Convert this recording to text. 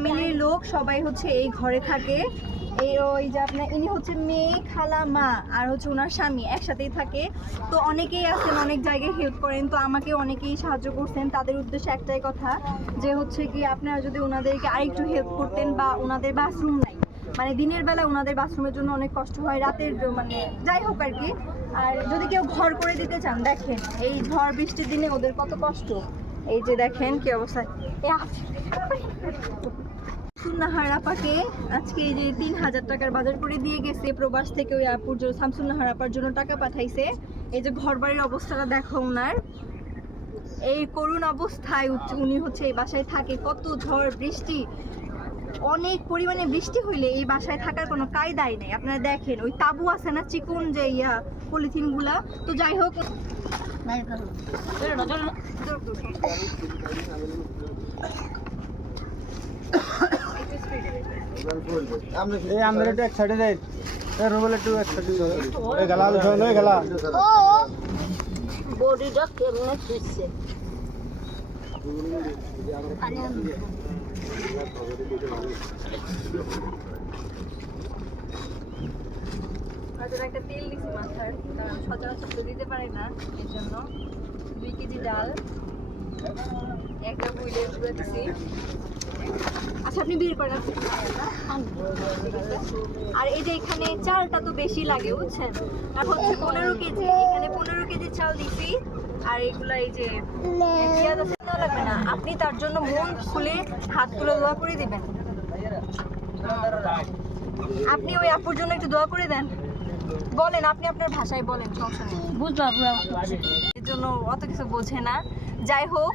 ফ্যামিলির লোক সবাই হচ্ছে এই ঘরে থাকে। এই ওই যে আপনার ইনি হচ্ছে মেয়ে, খালা, মা আর হচ্ছে ওনার স্বামী একসাথেই থাকে। তো অনেকেই আছেন অনেক জায়গায় হেল্প করেন, তো আমাকে অনেকেই সাহায্য করছেন। তাদের উদ্দেশ্যে একটাই কথা যে হচ্ছে কি আপনারা যদি ওনাদেরকে আরেকটু হেল্প করতেন, বা ওনাদের বাথরুম নাই, মানে দিনের বেলা ওনাদের বাথরুমের জন্য অনেক কষ্ট হয়, রাতের মানে যাই হোক আর কি। আর যদি কেউ ঘর করে দিতে চান, দেখেন এই ঝড় বৃষ্টির দিনে ওদের কত কষ্ট। এই যে দেখেন কি অবস্থা। শামসুন্নাহার আপাকে আজকে এই যে 3000 টাকার বাজার করে দিয়ে গেছে প্রবাস থেকে। ওই আপুর জন্য, শামসুন্নাহার আপার জন্য টাকা পাঠাইছে। এই যে ঘর বাড়ির অবস্থাটা দেখো ওনার, এই করুণ অবস্থায় উনি হচ্ছে এই বাসায় থাকে। কত ঝড় বৃষ্টি, অনেক পরিমাণে বৃষ্টি হইলে এই বাসায় থাকার কোনো কায়দাই নেই। আপনারা দেখেন ওই তাবু আছে না, চিকন যে পলিথিন গুলা। তো যাই হোক, এক সাইডে দেয় রুবেল একটু এক সাইডে গেলা গেলা বডিটা কেমনে তুইছে একটা তেল দিছি মাথার, কারণ সচরাচর তো দিতে পারে না, এর জন্য 2 কেজি ডাল, একটা বুইলের গুঁড়ো দিছি। আচ্ছা আপনি বের করেন। আর এই যে এখানে চালটা তো বেশি লাগে বুঝছেন, আর হচ্ছে 15 কেজি, এখানে 15 কেজি চাল দিছি। আর এগুলা এই যে পেঁয়াজ আছে, না লাগবে না, আপনি তার জন্য মন খুলে হাত তুলে দোয়া করে দিবেন। আপনি ওই আপুর জন্য একটু দোয়া করে দেন, বলেন আপনি আপনার ভাষায় বলেন, সমস্যা নেই, বুঝবা এর জন্য অত কিছু বোঝে না। যাই হোক,